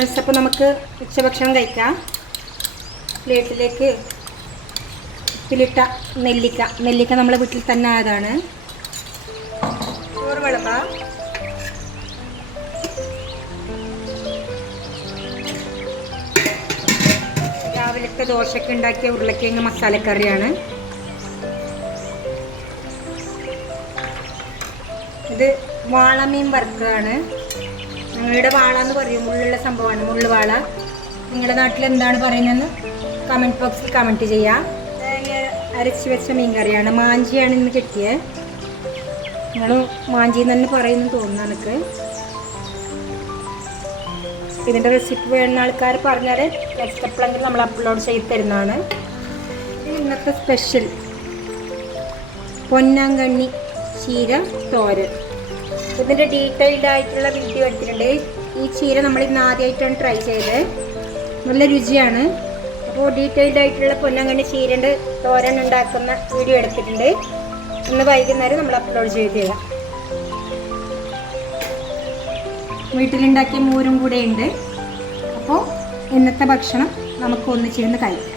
അപ്പോൾ നമുക്ക് ഉച്ചഭക്ഷണം കഴിക്കാം. പ്ലേറ്റിലേക്ക് ഉപ്പിലിട്ട നെല്ലിക്ക നമ്മളെ വീട്ടിൽ തന്നെ ആയതാണ്. ചോറ് വിളമ്പാം. രാവിലത്തെ ദോശയ്ക്ക് ഉണ്ടാക്കിയ ഉരുളക്കിഴങ്ങ് മസാലക്കറിയാണ് ഇത്. വാളമീൻ വറുത്തതാണ്. ഞങ്ങളുടെ വാള എന്ന് പറയും, മുള്ളുള്ള സംഭവമാണ്, മുള്ളുവാള. നിങ്ങളുടെ നാട്ടിൽ എന്താണ് പറയുന്നതെന്ന് കമൻറ്റ് ബോക്സിൽ കമൻറ്റ് ചെയ്യാം. അരച്ച് വെച്ച മീൻ കറിയാണ്. മാഞ്ചിയാണ് ഇന്ന് കിട്ടിയത്. നിങ്ങൾ മാഞ്ചി തന്നെ പറയുന്നു തോന്നുന്നു എനിക്ക്. ഇതിൻ്റെ റെസിപ്പി വേണ്ട ആൾക്കാർ പറഞ്ഞാൽ നെക്സ്റ്റ് എപ്പോഴെങ്കിലും നമ്മൾ അപ്ലോഡ് ചെയ്ത് തരുന്നതാണ്. ഇന്നത്തെ സ്പെഷ്യൽ പൊന്നാങ്കണ്ണി ചീര തോരൻ. ഇതിൻ്റെ ഡീറ്റെയിൽഡ് ആയിട്ടുള്ള വീഡിയോ എടുത്തിട്ടുണ്ട്. ഈ ചീര നമ്മൾ ഇന്ന് ആദ്യമായിട്ടാണ് ട്രൈ ചെയ്തത്. നല്ല രുചിയാണ്. അപ്പോൾ ഡീറ്റെയിൽഡ് ആയിട്ടുള്ള പൊന്നാങ്കണ്ണി ചീരൻ്റെ തോരൻ ഉണ്ടാക്കുന്ന വീഡിയോ എടുത്തിട്ടുണ്ട്. ഇന്ന് വൈകുന്നേരം നമ്മൾ അപ്ലോഡ് ചെയ്ത് തരാം. വീട്ടിലുണ്ടാക്കിയ മോരും കൂടെ ഉണ്ട്. അപ്പോൾ ഇന്നത്തെ ഭക്ഷണം നമുക്ക് ഒന്നിച്ചിരുന്ന് കഴിക്കാം.